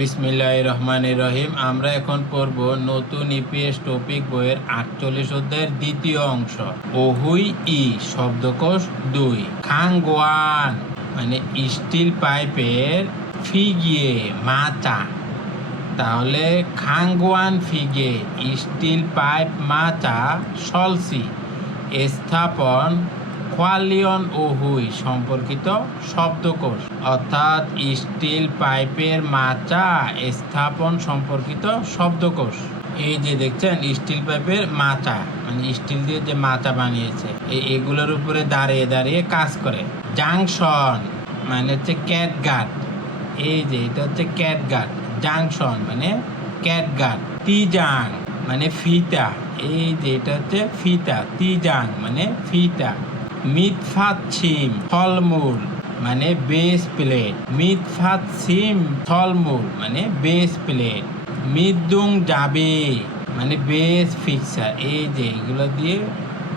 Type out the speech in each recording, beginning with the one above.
বিসমিল্লাহির রহমানির রহিম। আমরা এখন পড়ব নতুন ইপিএস টপিক বইয়ের 48 অধ্যায়ের দ্বিতীয় অংশ। ওহুই ই শব্দকোষ 2। খাংগোয়ান মানে স্টিল পাইপের ফিগিয়ে মাচা। তাহলে খাংগোয়ান ফিগে স্টিল পাইপ মাচা সলসি স্থাপন কোয়ালিয়ন ওহুই সম্পর্কিত শব্দকোষ, অর্থাৎ স্টিল পাইপের মাচা স্থাপন সম্পর্কিত শব্দকোষ। এই যে দেখছেন স্টিল পাইপের মাচা মানে স্টিল দিয়ে যে মাচা বানিয়েছে এগুলোর উপরে দাঁড়িয়ে দাঁড়িয়ে কাজ করে। জাংশন মানে হচ্ছে ক্যাটগাট। এই যে এটা হচ্ছে ক্যাটগাট। জাংশন মানে ক্যাটগাট। তিজাং মানে ফিতা। এই যে এটা হচ্ছে ফিতা। তিজাং মানে ফিতা। মিতফাতছিম ফলমূল মানে বেস প্লেট। মিতফাতছিম ফলমূল মানে বেস প্লেট। মিদ্দুং যাবে মানে বেস ফিক্সার। এই যে এগুলো দিয়ে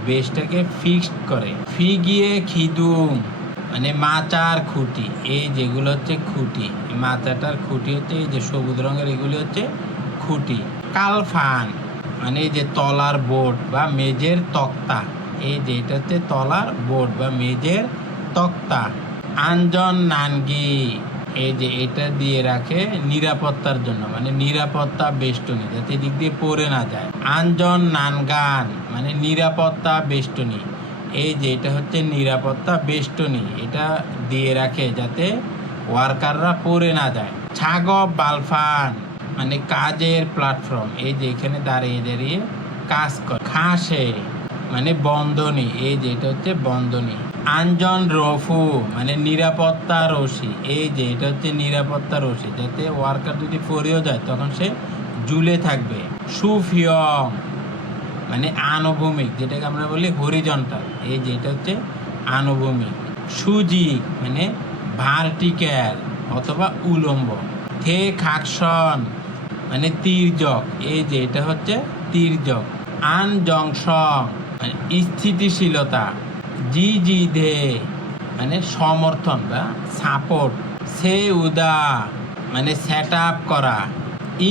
বেসটাকে ফিক্সড করে। ফিগিয়ে খিদুং মানে মাচার খুঁটি। এই যেগুলো হচ্ছে খুঁটি, মাচাটার খুঁটি হচ্ছে এই যে সবুজ রঙের, এগুলি হচ্ছে খুঁটি। কালফান মানে এই যে তলার বোর্ড বা মেজের তক্তা। এই যে এটা হচ্ছে তলার বোর্ড বা মেজের তক্তা। আঞ্জন নানগি এই যে এটা দিয়ে রাখে নিরাপত্তার জন্য, মানে নিরাপত্তা বেষ্টনী, যাতে দিক দিয়ে পড়ে না যায়। আঞ্জন নানগান মানে নিরাপত্তা বেষ্টনী। এই যে এটা হচ্ছে নিরাপত্তা বেষ্টনী, এটা দিয়ে রাখে যাতে ওয়ার্কাররা পড়ে না যায়। ছাগব বালফান মানে কাজের প্ল্যাটফর্ম। এই যে এখানে দাঁড়িয়ে দাঁড়িয়ে কাজ করে। খাসে মানে বন্ধনী। এই যে এটা হচ্ছে বন্ধনী। আঞ্জন রফু মানে নিরাপত্তা রশি। এই যে এটা হচ্ছে নিরাপত্তা রশি, যাতে ওয়ার্কার যদি পড়েও যায় তখন সে ঝুলে থাকবে। সুফিয়ং মানে আনুভূমিক, যেটাকে আমরা বলি হরিজন্টাল। এই যে এটা হচ্ছে আনুভূমিক। সুজিক মানে ভার্টিক্যাল অথবা উলম্ব। থে খাকশন মানে তির্যক। এই যে এটা হচ্ছে তির্যক। আন জংশন মানে স্থিতিশীলতা। জি জি ধে মানে সমর্থন বা সাপোর্ট। সে উদা মানে সেট আপ করা।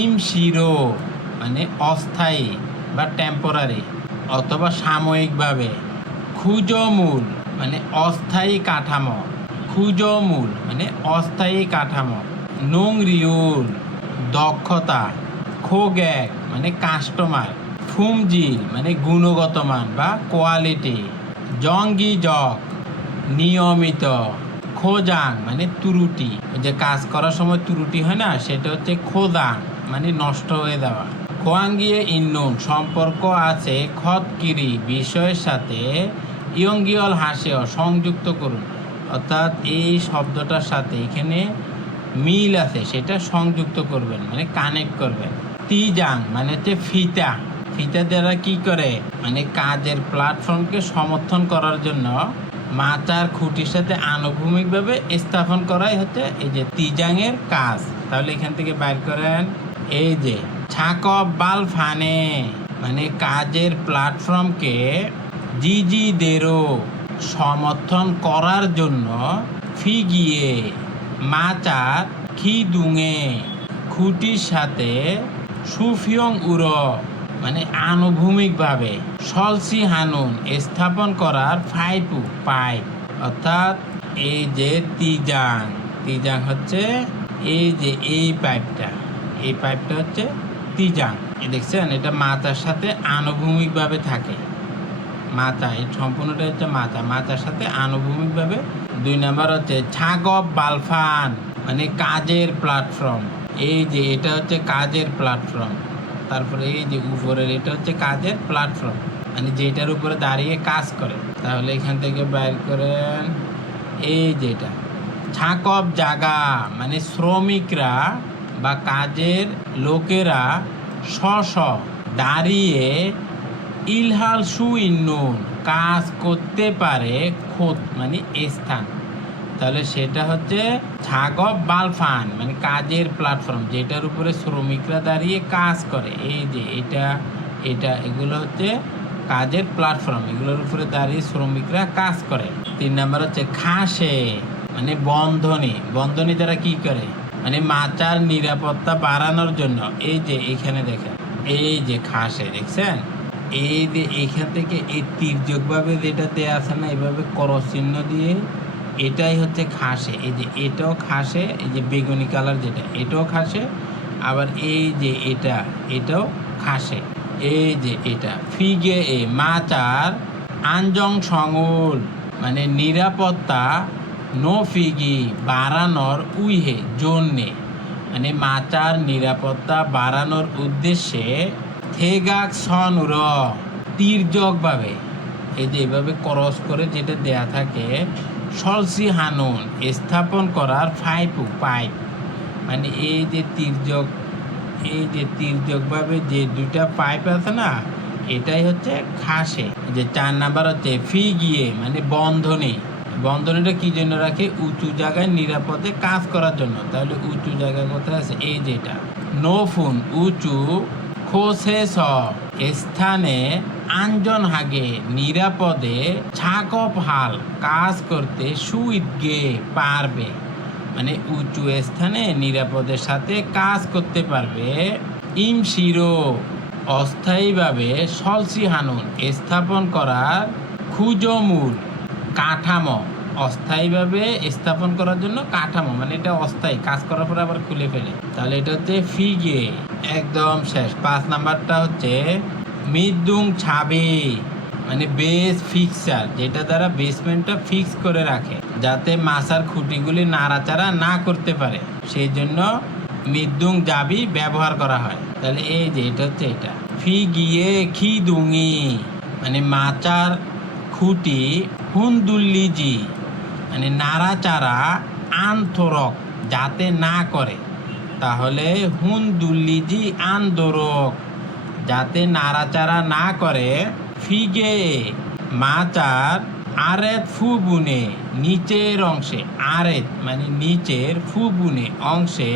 ইম শিরো মানে অস্থায়ী বা টেম্পোরারি অথবা সাময়িকভাবে। খুজমূল মানে অস্থায়ী কাঠামো। খুজমূল মানে অস্থায়ী কাঠামো। নোংরিউল দক্ষতা। খোগ্যাক মানে কাস্টমার। ফুমজিল মানে গুণগত মান বা কোয়ালিটি। জঙ্গি জক নিয়মিত। খোজাং মানে ত্রুটি, যে কাজ করার সময় ত্রুটি হয় না, সেটা হচ্ছে খোজাং মানে নষ্ট হয়ে যাওয়া। খোয়াঙ্গিয়ে ইন্নুন সম্পর্ক আছে খতকিরি বিষয়ের সাথে। ইয়ঙ্গিয়ল হাসেও সংযুক্ত করুন, অর্থাৎ এই শব্দটার সাথে এখানে মিল আছে সেটা সংযুক্ত করবেন মানে কানেক্ট করবেন। তিজাং মানে হচ্ছে ফিতা। ফিতা দ্বারা কি করে মানে কাজের প্ল্যাটফর্মকে সমর্থন করার জন্য মাচার খুঁটির সাথে আনুভূমিকভাবে স্থাপন করাই হচ্ছে এই যে তিজাংয়ের কাজ। তাহলে এখান থেকে বাইর করেন। এই যে ছাকব বাল ফানে মানে কাজের প্ল্যাটফর্মকে জিজিদেরও সমর্থন করার জন্য। ফিগিয়ে মাচার খিদুঙে খুঁটির সাথে। সুফিয়ং উড়ো মানে আনুভূমিকভাবে। সলসি হানুন স্থাপন করার ফাইপু পাইপ, অর্থাৎ এই যে তিজাং। তিজাং হচ্ছে এই যে এই পাইপটা, এই পাইপটা হচ্ছে তিজাং। দেখছেন এটা মাচার সাথে আনুভূমিকভাবে থাকে। মাচা এই সম্পূর্ণটা হচ্ছে মাচা, মাচার সাথে আনুভূমিকভাবে। 2 নাম্বার হচ্ছে ছাগব বালফান মানে কাজের প্ল্যাটফর্ম। এই যে এটা হচ্ছে কাজের প্ল্যাটফর্ম। তারপরে এই যে উপরের এটা হচ্ছে কাজের প্ল্যাটফর্ম মানে যেটার উপরে দাঁড়িয়ে কাজ করে। তাহলে এখান থেকে বাইর করেন এই যেটা ছাকব জাগা মানে শ্রমিকরা বা কাজের লোকেরা স্ব দাঁড়িয়ে ইলহাল সু ইন্নুন কাজ করতে পারে। খোদ মানে স্থান। তাহলে সেটা হচ্ছে ছাগব বালফান মানে কাজের প্ল্যাটফর্ম, যেটার উপরে শ্রমিকরা দাঁড়িয়ে কাজ করে। এই যে এটা এটা এগুলো হচ্ছে কাজের প্ল্যাটফর্ম, এগুলোর উপরে দাঁড়িয়ে শ্রমিকরা কাজ করে। 3 নাম্বার হচ্ছে খাসে মানে বন্ধনী। বন্ধনী দ্বারা কি করে মানে মাচার নিরাপত্তা বাড়ানোর জন্য। এই যে এখানে দেখেন, এই যে খাসে দেখছেন, এই যে এখান থেকে এই তির্যকভাবে যেটা দেয়া আছে না, এইভাবে করস চিহ্ন দিয়ে, এটাই হচ্ছে খাসে। এই যে এটাও খাসে, এই যে বেগুনি কালার যেটা, এটাও খাসে। আবার এই যে এটাও খাসে। এই যে এটা ফিগে এ মাচার আঞ্জং সংল, মানে নিরাপত্তা নো ফিগি বাড়ানোর উইহে জন্যে, মানে মাচার নিরাপত্তা বাড়ানোর উদ্দেশ্যে থেগাক সনুর তির্যকভাবে, এই যে এভাবে ক্রস করে যেটা দেয়া থাকে, সলসি হানুন স্থাপন করার পাইপ, মানে এই যে তির্যকভাবে যে দুইটা পাইপ আছে না, এটাই হচ্ছে খাসে। যে 4 নাম্বার হচ্ছে ফি গিয়ে, মানে বন্ধনীটা কি জন্য রাখে? উঁচু জায়গায় নিরাপদে কাজ করার জন্য। তাহলে উঁচু জায়গায় কোথায় আছে? এই যেটা নোফুন উঁচু খোসে স্থানে আঞ্জন হাগে নিরাপদে ছাকপ হাল কাজ করতে সুইদগে পারবে, মানে উঁচু স্থানে নিরাপদের সাথে কাজ করতে পারবে। ইমশিরো অস্থায়ীভাবে সলসি হানুন স্থাপন করার খুজমূল কাঠামো, অস্থায়ীভাবে স্থাপন করার জন্য কাঠামো, মানে এটা অস্থায়ী, কাজ করার পরে আবার খুলে ফেলে। তাহলে এটা হচ্ছে ফিগে। একদম শেষ 5 নাম্বারটা হচ্ছে মৃদুং ছাবি, মানে বেস ফিক্সার, যেটা দ্বারা বেসমেন্টটা ফিক্স করে রাখে যাতে মাছার খুঁটিগুলি নাড়াচাড়া না করতে পারে, সেই জন্য মৃদুং জাবি ব্যবহার করা হয়। তাহলে এই যে এটা হচ্ছে এটা ফি গিয়ে খি দুঙি, মানে মাচার খুঁটি হুন্দুল্লিজি, মানে নাড়াচাড়া আনথরক যাতে না করে। তাহলে হুন্দুল্লিজি আন্দোরক যাতে নাড়াচাড়া না করে। ফিগে মাচার আরেত ফুবুনে নিচের অংশে, আরেত মানে নিচের, ফুবুনে অংশে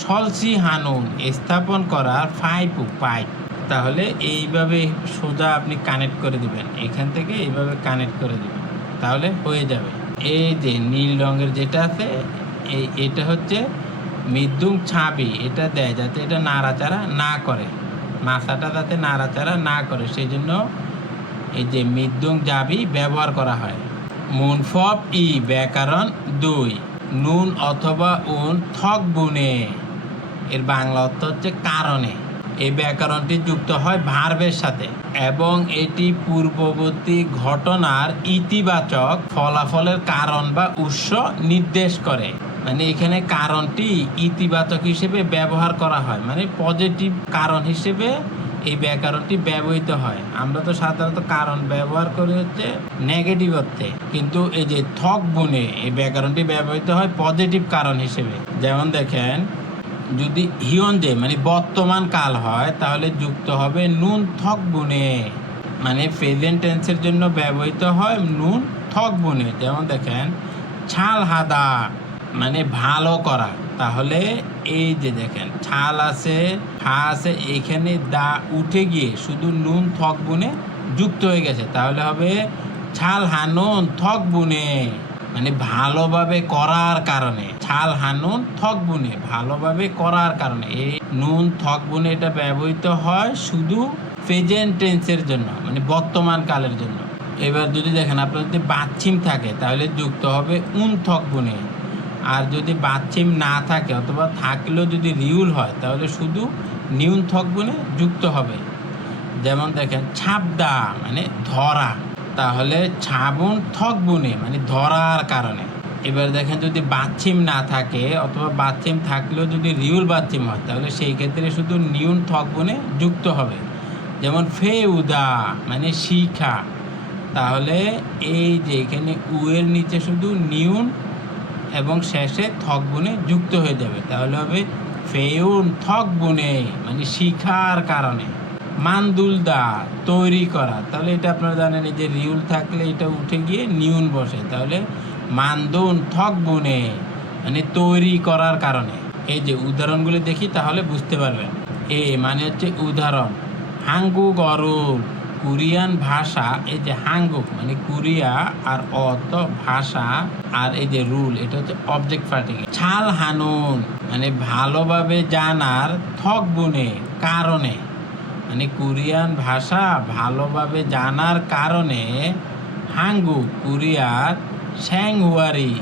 সলসি হানুন স্থাপন করার পাইপ। তাহলে এইভাবে সোজা আপনি কানেক্ট করে দিবেন, এখান থেকে এইভাবে কানেক্ট করে দিবেন, তাহলে হয়ে যাবে। এই যে নীল রঙের যেটা আছে, এটা হচ্ছে মৃদুং ছাবি, এটা দেয় যাতে এটা নাড়াচাড়া না করে, মাথাটা যাতে নাড়াচাড়া না করে, সেই জন্য এই যে মৃদুং জাবি ব্যবহার করা হয়। মুনফব ই ব্যাকরণ 2 নুন অথবা উন থক বুনে, এর বাংলা অর্থ হচ্ছে কারণে। এই ব্যাকরণটি যুক্ত হয় ভার্বের সাথে এবং এটি পূর্ববর্তী ঘটনার ইতিবাচক ফলাফলের কারণ বা উৎস নির্দেশ করে। মানে এখানে কারণটি ইতিবাচক হিসেবে ব্যবহার করা হয়, মানে পজিটিভ কারণ হিসেবে এই ব্যাকরণটি ব্যবহৃত হয়। আমরা তো সাধারণত কারণ ব্যবহার করি হচ্ছে নেগেটিভ অর্থে, কিন্তু এই যে থক বুনে এই ব্যাকরণটি ব্যবহৃত হয় পজিটিভ কারণ হিসেবে। যেমন দেখেন, যদি হিয়নজে মানে বর্তমান কাল হয় তাহলে যুক্ত হবে নুন থক বুনে, মানে প্রেজেন্ট টেন্সের জন্য ব্যবহৃত হয় নুন থক বুনে। যেমন দেখেন ছাল হাদা, মানে ভালো করা, তাহলে এই যে দেখেন ছাল আছে, হা আছে, এখানে দা উঠে গিয়ে শুধু নুন থক বুনে যুক্ত হয়ে গেছে, তাহলে হবে ছাল হানুন থক বুনে, মানে ভালোভাবে করার কারণে। ছাল হানুন থক বুনে ভালোভাবে করার কারণে। এই নুন থক বুনে এটা ব্যবহৃত হয় শুধু প্রেজেন্ট টেন্সের জন্য, মানে বর্তমান কালের জন্য। এবার যদি দেখেন আপনার যদি বাচ্ছিম থাকে তাহলে যুক্ত হবে উন থক বুনে, আর যদি বাচ্ছিম না থাকে অথবা থাকলেও যদি রিউল হয় তাহলে শুধু নিউন থক বুনে যুক্ত হবে। যেমন দেখেন ছাপদা, মানে ধরা, তাহলে ছাবুন থক বুনে, মানে ধরার কারণে। এবার দেখেন যদি বাচ্ছিম না থাকে অথবা বাচ্ছিম থাকলেও যদি রিউল বাচ্ছিম হয় তাহলে সেই ক্ষেত্রে শুধু নিউন থক বুনে যুক্ত হবে। যেমন ফে উদা, মানে শিখা, তাহলে এই যে এখানে উয়ের নিচে শুধু নিউন এবং শেষে থক বুনে যুক্ত হয়ে যাবে, তাহলে হবে ফেউন থক বুনে, মানে শিখার কারণে। মানদুলদা তৈরি করা, তাহলে এটা আপনারা জানেন এই যে রিউল থাকলে এটা উঠে গিয়ে নিউন বসে, তাহলে মানদুন থক বুনে, মানে তৈরি করার কারণে। এই যে উদাহরণগুলি দেখি তাহলে বুঝতে পারবেন। এ মানে হচ্ছে উদাহরণ, হাঙ্গু গরুর কোরিয়ান ভাষা, এই যে হাঙ্গুক মানে কোরিয়া আর অত ভাষা, আর এই যে রুল এটা হচ্ছে অবজেক্ট পার্টিকেল। ছাল হানুন মানে ভালোভাবে জানার, থক বুনে কারণে, মানে কোরিয়ান ভাষা ভালোভাবে জানার কারণে হাঙ্গুক কোরিয়ার স্যাংহুয়ারি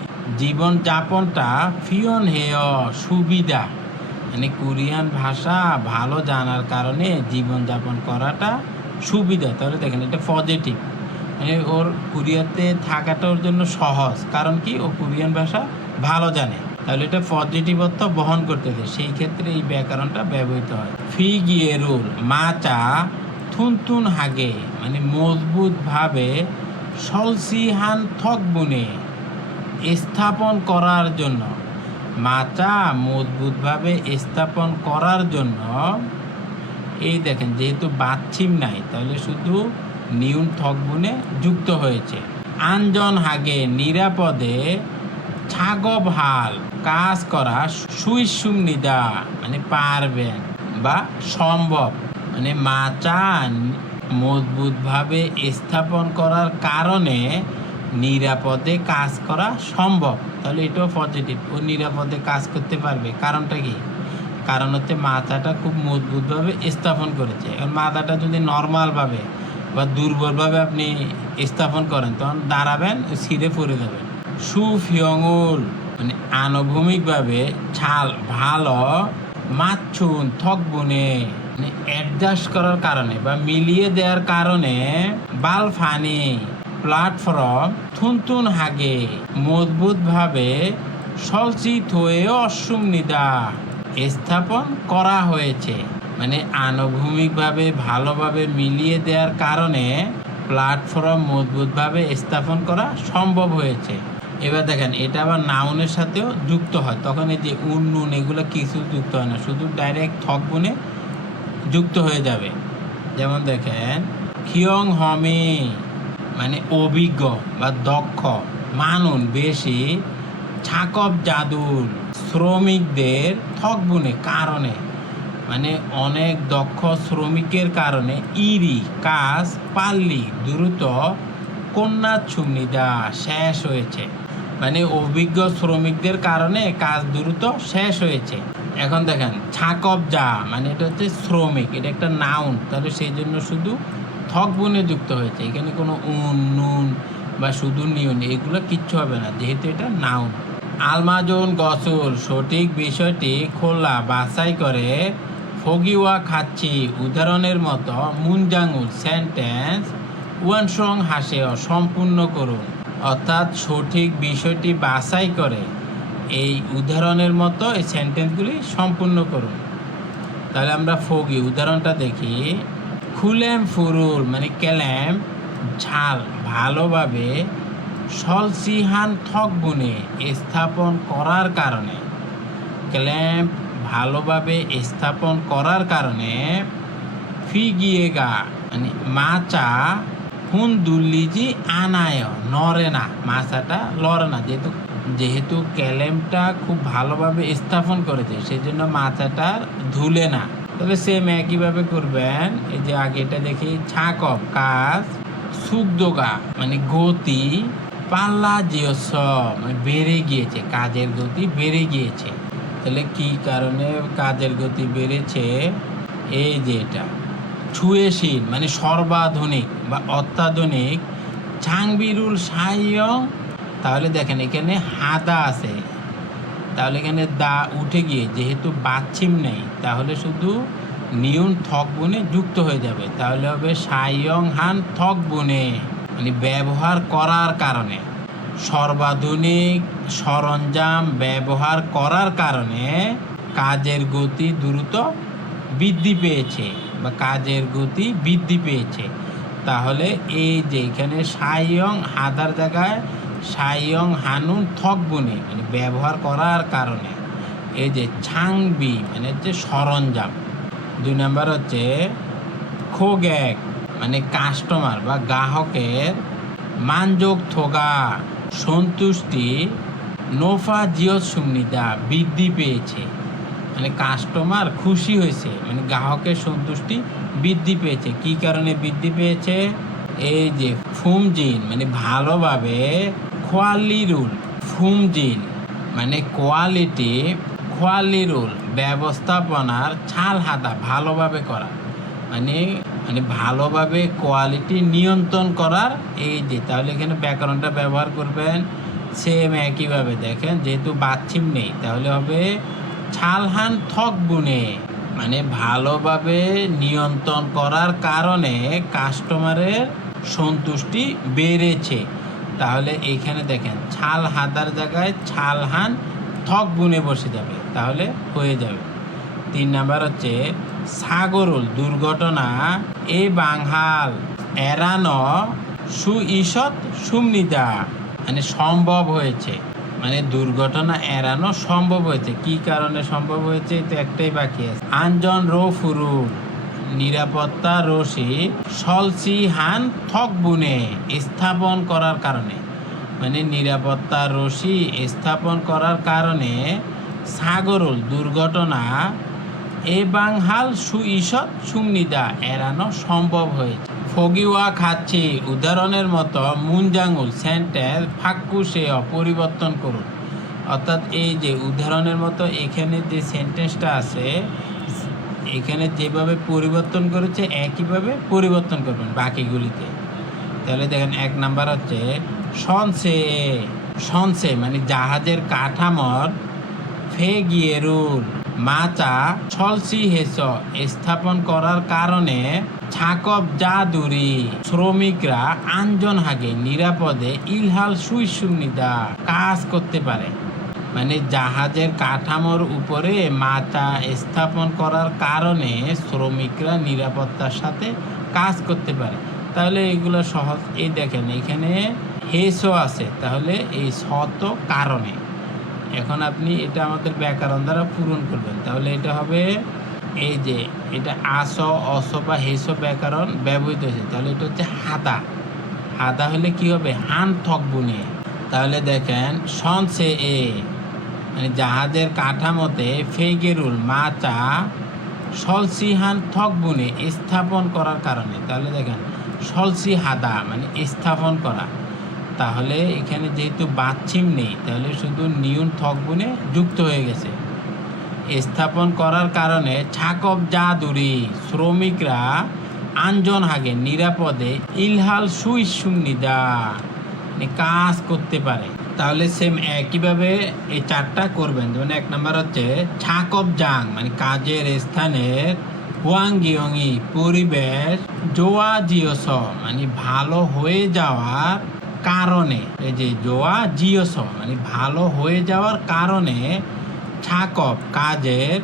জীবনযাপনটা ফিয়ন হেয় সুবিধা, মানে কোরিয়ান ভাষা ভালো জানার কারণে জীবনযাপন করাটা সুবিধা। তাহলে দেখেন এটা পজিটিভ, মানে ওর কোরিয়াতে থাকাটা ওর জন্য সহজ, কারণ কি ও কোরিয়ান ভাষা ভালো জানে। তাহলে এটা পজিটিভ অর্থ বহন করতেছে, সেই ক্ষেত্রে এই ব্যাকরণটা ব্যবহৃত হয়। ফি গিয়ে রুল মাচা থুনতুন হাগে মানে মজবুতভাবে সলসিহান থক বুনে স্থাপন করার জন্য, মাচা মজবুতভাবে স্থাপন করার জন্য। এই দেখেন যেহেতু বাচ্ছিম নাই তাহলে শুধু নিউন থক বুনে যুক্ত হয়েছে। আঞ্জন হাগে নিরাপদে ছাগব হাল কাজ করা সুইসুম নিদা মানে পারবেন বা সম্ভব, মানে মাচা মজবুতভাবে স্থাপন করার কারণে নিরাপদে কাজ করা সম্ভব। তাহলে এটাও পজিটিভ, ও নিরাপদে কাজ করতে পারবে। কারণটা কি? কারণ হচ্ছে মাথাটা খুব মজবুতভাবে স্থাপন করেছে। এখন মাথাটা যদি নর্মালভাবে বা দুর্বলভাবে আপনি স্থাপন করেন তখন দাঁড়াবেন, ছিঁড়ে পড়ে যাবেন। সুফিয়ঙুল মানে আনুভূমিকভাবে ছাল ভালো মাছুন থক বুনে মানে অ্যাডজাস্ট করার কারণে বা মিলিয়ে দেওয়ার কারণে বালফানি প্ল্যাটফর্ম থুনতুন হাগে মজবুতভাবে সলচিত হয়ে অসুমনিদা স্থাপন করা হয়েছে, মানে আনুভূমিকভাবে ভালোভাবে মিলিয়ে দেওয়ার কারণে প্ল্যাটফর্ম মজবুতভাবে স্থাপন করা সম্ভব হয়েছে। এবার দেখেন এটা আবার নাউনের সাথেও যুক্ত হয়, তখন এই যে নুন এগুলো কিছু যুক্ত হয় না, শুধু ডাইরেক্ট থক বুনে যুক্ত হয়ে যাবে। যেমন দেখেন খিয়ং হমি মানে অভিজ্ঞ বা দক্ষ, মানুন বেশি ছাকব জাদুল শ্রমিকদের থক বুনে কারণে, মানে অনেক দক্ষ শ্রমিকের কারণে ইরি কাজ পাল্লি দ্রুত কন্যা ছুমনিদা শেষ হয়েছে, মানে অভিজ্ঞ শ্রমিকদের কারণে কাজ দ্রুত শেষ হয়েছে। এখন দেখেন ছাকব যা মানে এটা হচ্ছে শ্রমিক, এটা একটা নাউন, তাহলে সেই জন্য শুধু থক বুনে যুক্ত হয়েছে। এখানে কোনো নুন বা শুধু নিউন এগুলো কিচ্ছু হবে না, যেহেতু এটা নাউন। আলমাজন গসল সঠিক বিষয়টি খোলা বাছাই করে ফগিওয়া খাচ্ছি উদাহরণের মতো মুনজাঙ্গুল সেন্টেন্স ওয়ানসং হাসেও সম্পূর্ণ করুন, অর্থাৎ সঠিক বিষয়টি বাছাই করে এই উদাহরণের মতো এই সেন্টেন্সগুলি সম্পূর্ণ করুন। তাহলে আমরা ফগি উদাহরণটা দেখি। খুলেম ফুরুল মানে ক্যালেম ঝাল ভালোভাবে সলসিহান থক বুনে স্থাপন করার কারণে, ক্ল্যাম্প ভালোভাবে স্থাপন করার কারণে ফিগিয়েগা মানে মাচা হুন দুল্লিজি আনায় নড়ে না, মাচাটা লড়ে না, যেহেতু ক্যালেমটা খুব ভালোভাবে স্থাপন করেছে সেই জন্য মাচাটা ধুলে না। তাহলে সেম একইভাবে করবেন। এই যে আগে এটা দেখি ছাকব কাজ, সুগদোগা মানে গতি, পাল্লা জিয়স মানে বেড়ে গিয়েছে, কাজের গতি বেড়ে গিয়েছে। তাহলে কি কারণে কাজের গতি বেড়েছে? এই যে এটা ছুয়েশীল মানে সর্বাধুনিক বা অত্যাধুনিক ছাংবিরুল সাইয়ং, তাহলে দেখেন এখানে হাদা আছে, তাহলে এখানে দা উঠে গিয়ে যেহেতু বাচ্ছিম নেই তাহলে শুধু নিউন থক বুনে যুক্ত হয়ে যাবে, তাহলে হবে সাইয়ং হান থক বুনে মানে ব্যবহার করার কারণে, সর্বাধুনিক সরঞ্জাম ব্যবহার করার কারণে কাজের গতি দ্রুত বৃদ্ধি পেয়েছে বা কাজের গতি বৃদ্ধি পেয়েছে। তাহলে এই যে এখানে সাইয়ং হাদার জায়গায় সাইয়ং হানুন থক বুনে মানে ব্যবহার করার কারণে, এই যে ছাংবি মানে হচ্ছে সরঞ্জাম। 2 নম্বর হচ্ছে খোগ্যাক মানে কাস্টমার বা গ্রাহকের মানযোগ থোগা সন্তুষ্টি নোফা জিও সুমনিদা বৃদ্ধি পেয়েছে, মানে কাস্টমার খুশি হয়েছে, মানে গ্রাহকের সন্তুষ্টি বৃদ্ধি পেয়েছে। কি কারণে বৃদ্ধি পেয়েছে? এই যে ফুমজিন মানে ভালোভাবে, কোয়ালিরুল ফুমজিন মানে কোয়ালিটি, কোয়ালিরুল ব্যবস্থাপনার ছাল হাতা ভালোভাবে করা, মানে মানে ভালোভাবে কোয়ালিটি নিয়ন্ত্রণ করার। এই যে তাহলে এখানে ব্যাকরণটা ব্যবহার করবেন সেম একইভাবে। দেখেন যেহেতু বাচ্ছিম নেই তাহলে হবে ছালহান থক বুনে, মানে ভালোভাবে নিয়ন্ত্রণ করার কারণে কাস্টমারের সন্তুষ্টি বেড়েছে। তাহলে এইখানে দেখেন ছাল হাতার জায়গায় ছালহান থক বুনে বসে যাবে, তাহলে হয়ে যাবে। 3 নাম্বার হচ্ছে সাগরুল দুর্ঘটনা এ বাংহাল এড়ানো সুঈষৎ সুমনিদা, মানে সম্ভব হয়েছে, মানে দুর্ঘটনা এড়ানো সম্ভব হয়েছে। কি কারণে সম্ভব হয়েছে? তো একটাই বাকি আছে। আঞ্জন রো ফুরু নিরাপত্তা রশি সলসি হান থক বুনে স্থাপন করার কারণে, মানে নিরাপত্তা রশি স্থাপন করার কারণে সাগরুল দুর্ঘটনা এ বাংহাল সুঈষৎ সুমনিদা এড়ানো সম্ভব হয়েছে। ফগিওয়া খাচ্ছি উদাহরণের মতো মুনজাঙ্গুল সেন্টেন্স ফাক্কুসে পরিবর্তন করুন। অর্থাৎ এই যে উদাহরণের মতো এখানে যে সেন্টেন্সটা আছে এখানে যেভাবে পরিবর্তন করেছে একইভাবে পরিবর্তন করবেন বাকিগুলিতে। তাহলে দেখেন 1 নাম্বার হচ্ছে সনসে, সনসে মানে জাহাজের কাঠামোর ফেগিয়েরুল মাচা ছলসি হেস স্থাপন করার কারণে ছাকব জাদুরি শ্রমিকরা আঞ্জন হাগে নিরাপদে ইলহাল সুইসুমনিদা কাজ করতে পারে, মানে জাহাজের কাঠামোর উপরে মাচা স্থাপন করার কারণে শ্রমিকরা নিরাপত্তার সাথে কাজ করতে পারে। তাহলে এগুলো সহজ। এই দেখেন এখানে হেসও আছে, তাহলে এই শত কারণে। এখন আপনি এটা আমাদের ব্যাকরণ দ্বারা পূরণ করবেন। তাহলে এটা হবে এই যে এটা আস অস বা হেস ব্যাকরণ ব্যবহৃত হয়েছে, তাহলে এটা হচ্ছে হাদা। হাদা হলে কি হবে? হান থক বুনে। তাহলে দেখেন সনসে এ মানে জাহাজের কাঠামোতে ফেগেরুল মাচা সলসি হান থক বুনে স্থাপন করার কারণে। তাহলে দেখেন সলসি হাদা মানে স্থাপন করা। তাহলে এখানে যেহেতু বাচ্ছিম নেই তাহলে শুধু নিউন থক বুনে যুক্ত হয়ে গেছে। স্থাপন করার কারণে ছাকব জাদুরি শ্রমিকরা আঞ্জন হাগে নিরাপদে ইলহাল সুইসুমনিদা কাজ করতে পারে। তাহলে সেম একইভাবে এই 4টা করবেন। যেমন 1 নাম্বার হচ্ছে ছাকব জাং মানে কাজের স্থানের হুয়াঙ্গিয়ঙ্গি পরিবেশ জোয়া জিওস মানে ভালো হয়ে যাওয়ার কারণে। এই যে জোয়া জিওস মানে ভালো হয়ে যাওয়ার কারণে ছাকব কাজের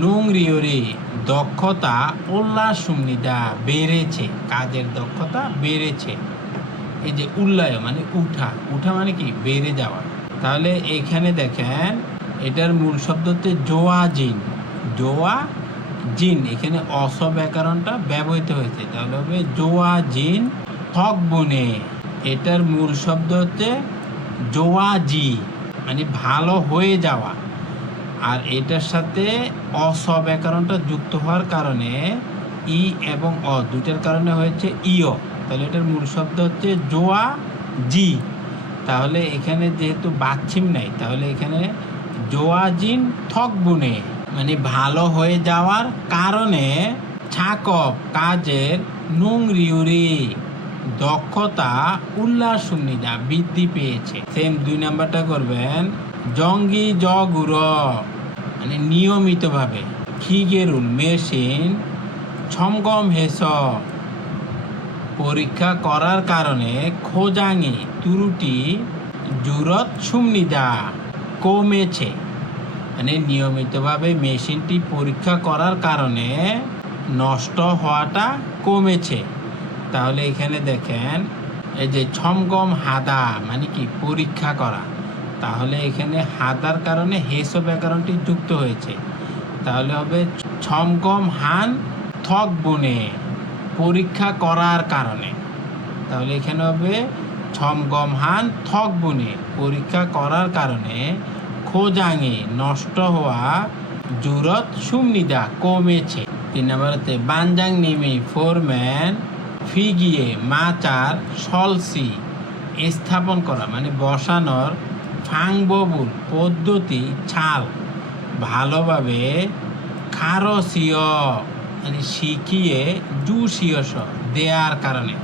নুংরিওরি দক্ষতা উল্লাস সুমনিদা বেড়েছে, কাজের দক্ষতা বেড়েছে। এই যে উল্লায় মানে উঠা, উঠা মানে কি? বেড়ে যাওয়া। তাহলে এখানে দেখেন এটার মূল শব্দ হচ্ছে জোয়া জিন, জোয়া জিন। এখানে অস ব্যাকরণটা ব্যবহৃত হয়েছে, তাহলে হবে জোয়া জিন থক বুনে। এটার মূল শব্দ হচ্ছে জোয়া জি মানে ভালো হয়ে যাওয়া, আর এটার সাথে অস ব্যাকরণটা যুক্ত হওয়ার কারণে ই এবং অ দুইটার কারণে হয়েছে ইয়। তাহলে এটার মূল শব্দ হচ্ছে জোয়া জি। তাহলে এখানে যেহেতু বাচ্ছিম নাই তাহলে এখানে জোয়া জিন থক বুনে মানে ভালো হয়ে যাওয়ার কারণে ছাকব কাজের নুংরিউরি দক্ষতা উল্লাস সুমনিদা বৃদ্ধি পেয়েছে। সেম 2 নাম্বারটা করবেন জঙ্গি জগুর মানে নিয়মিতভাবে খিগেরুল মেশিন ছমগম হেস পরীক্ষা করার কারণে খোজাঙি ত্রুটি জুরত সুমনিদা কমেছে, মানে নিয়মিতভাবে মেশিনটি পরীক্ষা করার কারণে নষ্ট হওয়াটা কমেছে। তাহলে এখানে দেখেন এই যে ছমগম হাদা মানে কি? পরীক্ষা করা। তাহলে এখানে হাদার কারণে হেস ব্যাকরণটি যুক্ত হয়েছে, তাহলে হবে ছমগম হান থক বুনে পরীক্ষা করার কারণে। তাহলে এখানে হবে ছমগম হান থক বুনে পরীক্ষা করার কারণে খোজাঙে নষ্ট হওয়া জুরত সুমনিদা কমেছে। 3 নম্বর হচ্ছে বানজাং নিমি ফোরম্যান ফিগিয়ে মাচার সলসি স্থাপন করা মানে বসানোর ফাংববুল পদ্ধতি ছাল ভালোভাবে খারসীয় মানে শিখিয়ে জুসিয়স দেওয়ার কারণে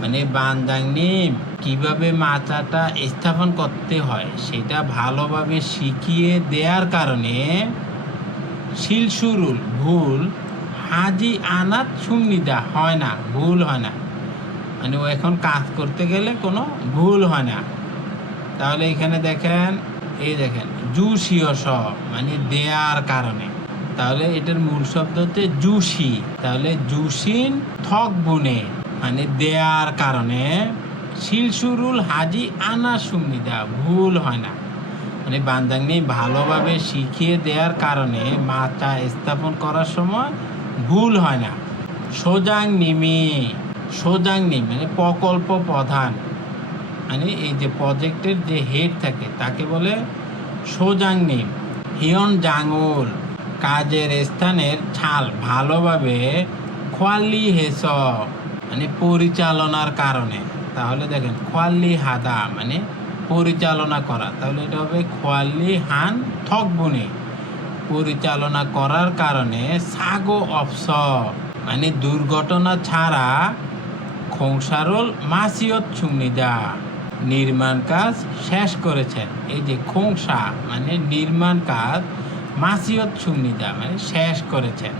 মানে বানজাংনিম কিভাবে মাচাটা স্থাপন করতে হয় সেটা ভালোভাবে শিখিয়ে দেওয়ার কারণে শিলসুরুল ভুল হাজি আনাত সুমনিদা হয় না, ভুল হয় না, মানে ও এখন কাজ করতে গেলে কোনো ভুল হয় না। তাহলে এখানে দেখেন, এই দেখেন জুসিয়স মানে দেয়ার কারণে, তাহলে এটার মূল শব্দ হচ্ছে জুসি। তাহলে জুসিন থক বুনে মানে দেয়ার কারণে শিলসুরুল হাজি আনা সুমনিদা ভুল হয় না, মানে বানজাংনি ভালোভাবে শিখিয়ে দেওয়ার কারণে মাচা স্থাপন করার সময় ভুল হয় না। সোজাং নিমি, সোজাং নিম মানে প্রকল্প প্রধান, মানে এই যে প্রজেক্টের যে হেড থাকে তাকে বলে সোজাং নিম। হিয়ন জাঙ্গুল কাজের স্থানের ছাল ভালোভাবে খোয়ালি হেস মানে পরিচালনার কারণে। তাহলে দেখেন খোয়ালি হাদা মানে পরিচালনা করা, তাহলে এটা হবে খোয়ালি হান থকবুনে পরিচালনা করার কারণে সাগো অপস মানে দুর্ঘটনা ছাড়া খোংসারুল মাসিয়ত সুমনিদা নির্মাণ কাজ শেষ করেছেন। এই যে খোংসা মানে নির্মাণ কাজ, মাসিয়ত সুমনিদা মানে শেষ করেছেন।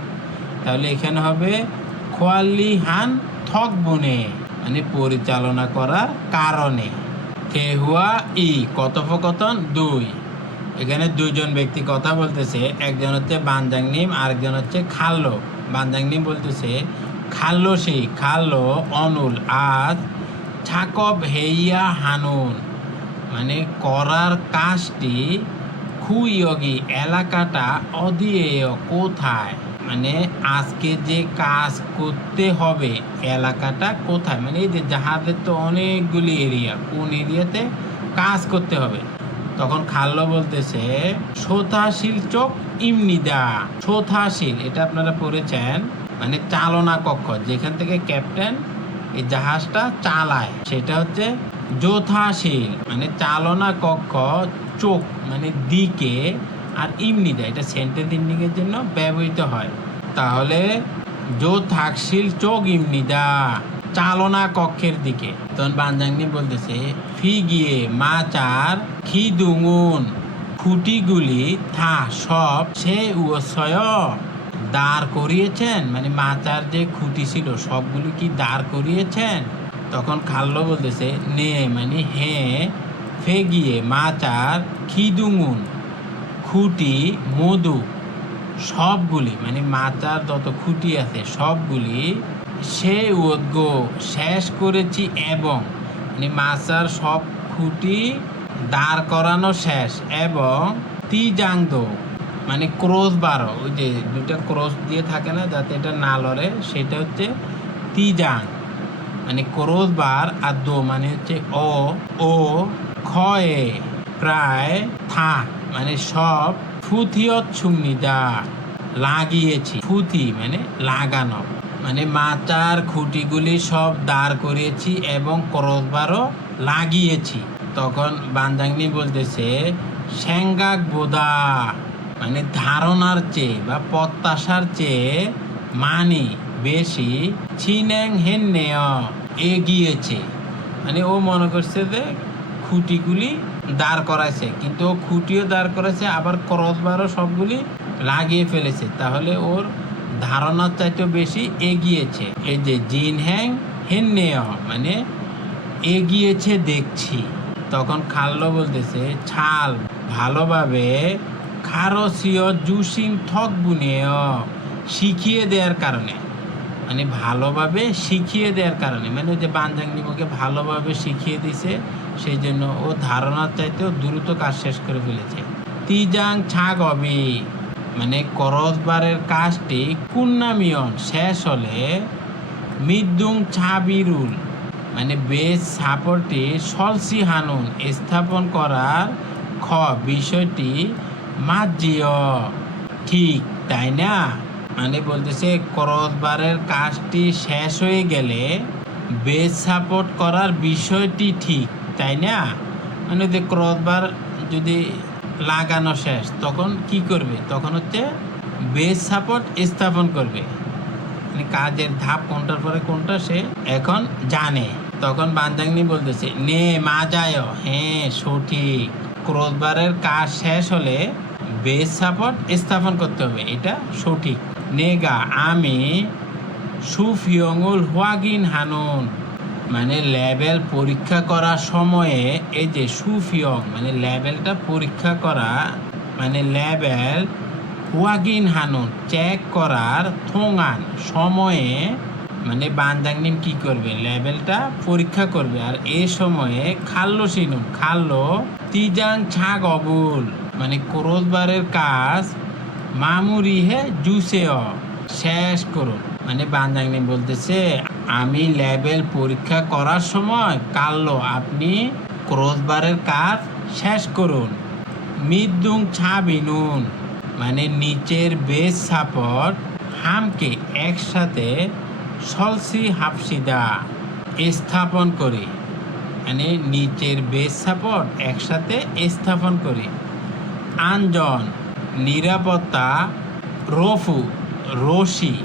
তাহলে এখানে হবে খোয়ালি হান থকবুনে মানে পরিচালনা করার কারণে। কেহুয়া ই কথোপকথন 2, এখানে দুইজন ব্যক্তি কথা বলতেছে, একজন হচ্ছে বানজাংনিম আরেকজন হচ্ছে খাল্লো। বানজাংনিম বলতেছে খাল্লো সেই খাল্লো অনুল আজ ছাকব হেইয়া হানুন মানে করার কাজটি খুইয়গি এলাকাটা অদিয়েয় কোথায়, মানে আজকে যে কাজ করতে হবে এলাকাটা কোথায়, মানে এই যে জাহাজের তো অনেকগুলি এরিয়া, কোন এরিয়াতে কাজ করতে হবে। তখন খাল্লো বলতেছে সোথাশীল চোখ ইমনিদা। সোথাশীল এটা আপনারা পড়েছেন মানে চালনা কক্ষ, যেখান থেকে ক্যাপ্টেন এই জাহাজটা চালায় সেটা হচ্ছে যোথাশীল মানে চালনা কক্ষ, চোখ মানে দিকে, আর ইমনিদা এটা সেন্টেন্স ইন্ডিংয়ের জন্য ব্যবহৃত হয়। তাহলে যোথাশীল চোখ ইমনিদা চালনা কক্ষের দিকে। তখন বানজাংনি বলতেছে ফি গিয়ে মাচার খিদুঙুন খুঁটিগুলি থা সব সে উৎসয় দাঁড় করিয়েছেন, মানে মাচার যে খুঁটি ছিল সবগুলি কি দাঁড় করিয়েছেন। তখন খাল্লো বলতেছে নে মানে হ্যাঁ, ফে গিয়ে মাচার খিদুঙুন খুঁটি মধু সবগুলি মানে মাচার যত খুঁটি আছে সবগুলি সে উদ্গ শেষ করেছি, এবং মানে মাচার সব খুঁটি দাঁড় করানো শেষ, এবং তিজাংদ মানে ক্রস বারো, ওই যে দুইটা ক্রস দিয়ে থাকে না যাতে এটা না লড়ে, সেটা হচ্ছে তিজাং মানে ক্রস বার, আর দো মানে হচ্ছে ও ক্ষয়ে প্রায় থা মানে সব ফুথিয়ত সুমনিদা লাগিয়েছি, ফুথি মানে লাগানো, মানে মাচার খুঁটিগুলি সব দাঁড় করিয়েছি এবং ক্রসবারও লাগিয়েছি। তখন বানজাংনি বলতেছে স্যাঙ্গাক বোদা মানে ধারণার চেয়ে বা প্রত্যাশার চেয়ে মানে বেশি ছিন্যাং হেন্নেয় এগিয়েছে, মানে ও মনে করছে যে খুঁটিগুলি দাঁড় করাইছে, কিন্তু ও খুঁটিও দাঁড় করাইছে আবার ক্রসবারও সবগুলি লাগিয়ে ফেলেছে, তাহলে ওর ধারণার চাইতেও বেশি এগিয়েছে। এই যে জিন হ্যাং হেন্নেয় মানে এগিয়েছে দেখছি। তখন খাল্লো বলতেছে ছাল ভালোভাবে খারসীয় জুসিং থক বুনেয় শিখিয়ে দেওয়ার কারণে, মানে ভালোভাবে শিখিয়ে দেওয়ার কারণে, মানে ওই যে বানজাংনি ওকে ভালোভাবে শিখিয়ে দিছে, সেই জন্য ও ধারণার চাইতেও দ্রুত কাজ শেষ করে ফেলেছে। তিজাং ছাগ হবে মানে করসবারের কাজটি কুন্নামিয়ন শেষ হলে মৃদ্যুং ছাবিরুল মানে বেস সাপোর্টটি সলসি হানুন স্থাপন করার বিষয়টি মাজিয় ঠিক, তাই না? মানে বলতেছে ক্রসবারের কাজটি শেষ হয়ে গেলে বেস সাপোর্ট করার বিষয়টি ঠিক, তাই না? মানে যে ক্রসবার যদি লাগানো শেষ তখন কি করবে? তখন হচ্ছে বেস সাপোর্ট স্থাপন করবে। মানে কাজের ধাপ কোনটার পরে কোনটা সে এখন জানে। তখন বানজাংনি বলতেছে নে মা যায়, হ্যাঁ সঠিক। ক্রসবারের কাজ শেষ হলে বেস সাপোর্ট স্থাপন করতে হবে, এটা সঠিক। নেগা আমি সুফিয়ঙুল হুয়াগিন হানুন, মানে লেভেল পরীক্ষা করার সময়ে এই যে সুফিয়ং মানে লেভেলটা পরীক্ষা করা, মানে লেভেল হুয়াগিন হানুন চেক করার থোঙান সময়ে, মানে বানজাংনিম কি করবে? লেভেলটা পরীক্ষা করবে। আর এই সময়ে খাল্লো সিনুম খাল্লো তিজাং ছাগ অবুল, মানে ক্রসবারের কাজ মামুরি হে জুসেও শেষ করুন। মানে বানজাংনি বলতেছে আমি লেভেল পরীক্ষা করার সময় কাল্লো আপনি ক্রসবারের কাজ শেষ করুন। মিদ্দুং ছাবিনুন, মানে নিচের বেস সাপোর্ট হামকে একসাথে সলসি হাফসিদা স্থাপন করি, মানে নিচের বেস সাপোর্ট একসাথে স্থাপন করি। আঞ্জন নিরাপত্তা রফু রশি,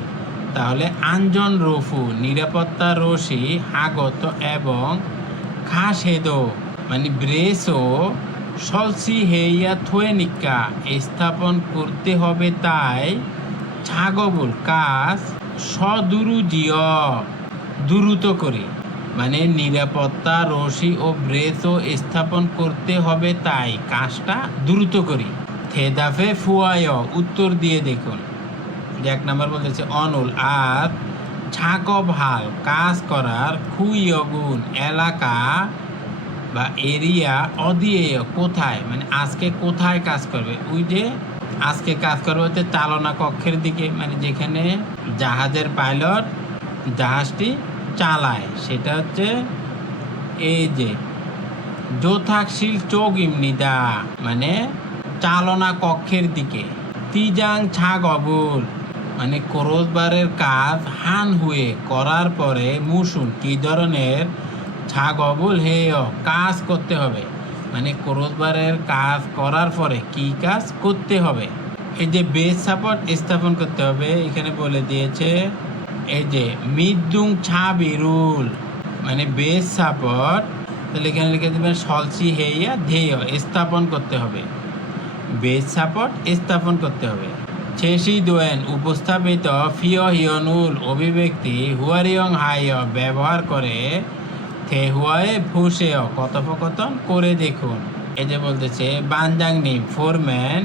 তাহলে আঞ্জন রফু নিরাপত্তা রশি আগত এবং খাসেদো মানে ব্রেসও সলসি হেইয়া থোয়েনিকা স্থাপন করতে হবে, তাই ছাগবুল কাজ সদুরুজিয় দ্রুত করে, মানে নিরাপত্তা রশি ও ব্রেসও স্থাপন করতে হবে তাই কাজটা দ্রুত করি। থেদাফে ফুয়ায় উত্তর দিয়ে দেখুন। যে 1 নম্বর বলতেছে অনুল আর ছাকব হাল কাজ করার খুইয়গুন এলাকা বা এরিয়া অদিয়ে কোথায়, মানে আজকে কোথায় কাজ করবে? ওই যে আজকে কাজ করবে হচ্ছে চালনা কক্ষের দিকে, মানে যেখানে জাহাজের পাইলট জাহাজটি চালায়, সেটা হচ্ছে এই যে জোথাকশিল চোগ ইমনিদা, মানে চালনা কক্ষের দিকে। তিজাং ছাগ অবুল, মানে ক্রসবারের কাজ হান হুয়ে করার পরে মুসুন কি ধরনের ছাগ অবুল হেয় কাজ করতে হবে, মানে ক্রসবারের কাজ করার পরে কি কাজ করতে হবে? এই যে বেস সাপোর্ট স্থাপন করতে হবে, এখানে বলে দিয়েছে এই যে মিদ্দুং ছা বিরুল, মানে বেস সাপোর্ট, তাহলে এখানে লিখে দেবেন সলসি হেইয়া ধেয় স্থাপন করতে হবে, বেস সাপোর্ট স্থাপন করতে হবে। শেষি দোয়েন উপস্থাপিত ফিয় হিয়নুল অভিব্যক্তি হুয়ারিয়ং হাইয় ব্যবহার করে থে হুয়ায়ে ফুসেয় কথোপকথন করে দেখুন। এই যে বলতেছে বানজাংনি ফোরম্যান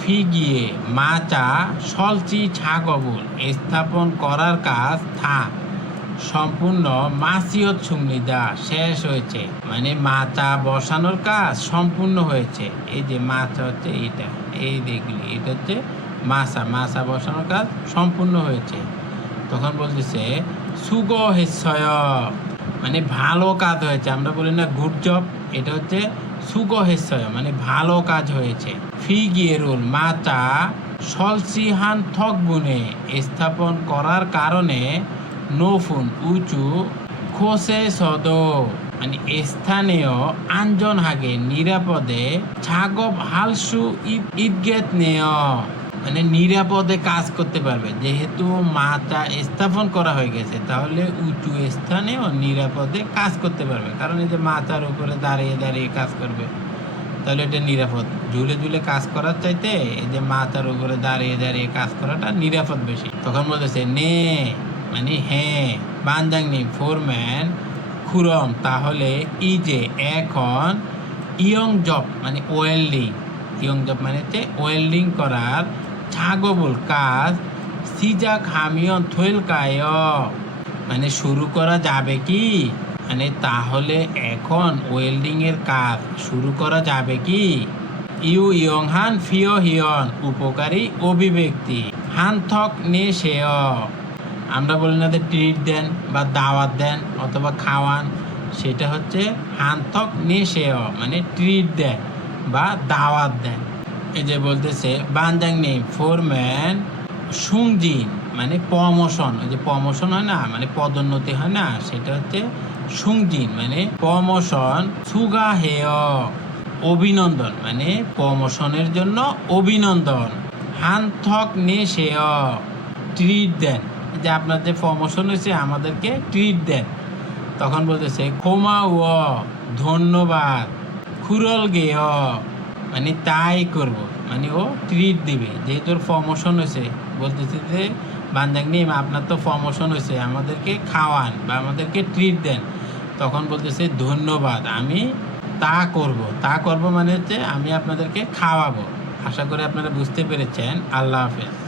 ফিগিয়ে মাচা সলচি ছাগবুল স্থাপন করার কাজ থা সম্পূর্ণ মাসিয়ত সুমনিদা শেষ হয়েছে, মানে মাচা বসানোর কাজ সম্পূর্ণ হয়েছে। এই যে মাচা হচ্ছে এটা, এই দেখলি এটা হচ্ছে মাছা, মাছা বসানোর কাজ সম্পূর্ণ হয়েছে। তখন বলতেছে সুগ হেসয়, মানে ভালো কাজ হয়েছে। আমরা বলি না গুড জব, এটা হচ্ছে সুগ হেসয়, মানে ভালো কাজ হয়েছে। ফি গিয়েরুল মাচা সলসিহান থক বুনে স্থাপন করার কারণে নফুন উঁচু খোসে সদ, মানে স্থানীয় আঞ্জন হাগে নিরাপদে ছাগব হালসু ঈদগেত নেয়, মানে নিরাপদে কাজ করতে পারবে। যেহেতু মাচা স্থাপন করা হয়ে গেছে তাহলে উঁচু স্থানেও নিরাপদে কাজ করতে পারবে, কারণ এই যে মাচার উপরে দাঁড়িয়ে দাঁড়িয়ে কাজ করবে, তাহলে এটা নিরাপদ। ঝুলে ঝুলে কাজ করার চাইতে এই যে মাথার উপরে দাঁড়িয়ে দাঁড়িয়ে কাজ করাটা নিরাপদ বেশি। তখন বলতেছে নে, মানে হ্যাঁ। বানজাংনি ফোরম্যান খুরম, তাহলে ই যে এখন ইয়ং জব মানে ওয়েল্ডিং, ইয়ং জব মানে হচ্ছে ওয়েল্ডিং করার ছাগবুল কাজ সিজাক হামিয়ন থৈলকায়, মানে শুরু করা যাবে কি? মানে তাহলে এখন ওয়েল্ডিং এর কাজ শুরু করা যাবে কি? ইউ ইয়ং হান ফিও হিয়ন উপকারী অভিব্যক্তি হান থক নে সেয়, আমরা বলি না যে ট্রিট দেন বা দাওয়াত দেন অথবা খাওয়ান, সেটা হচ্ছে হান থক নে সেয়, মানে ট্রিট দেন বা দাওয়াত দেন। এই যে বলতেছে বান্দাং নেম ফোরম্যান সুংজিন মানে প্রমোশন, ওই যে প্রমোশন হয় না মানে পদোন্নতি হয় না, সেটা হচ্ছে সুংজিন মানে প্রমোশন। সুগা হেয় অভিনন্দন মানে প্রমোশনের জন্য অভিনন্দন। হানথক নে সেয় ট্রিট দেন, যে আপনার যে প্রমোশন হয়েছে আমাদেরকে ট্রিট দেন। তখন বলতেছে ক্ষমা ও ধন্যবাদ। খুরল গেয় মানে তাই করব, মানে ও ট্রিট দিবে যেহেতু ওর প্রমোশন হয়েছে। বলতেছে যে বান্দাং নিম আপনার তো প্রমোশন হয়েছে, আমাদেরকে খাওয়ান বা আমাদেরকে ট্রিট দেন। তখন বলতেছে ধন্যবাদ, আমি তা করব মানে হচ্ছে আমি আপনাদেরকে খাওয়াবো। আশা করি আপনারা বুঝতে পেরেছেন। আল্লাহ হাফেজ।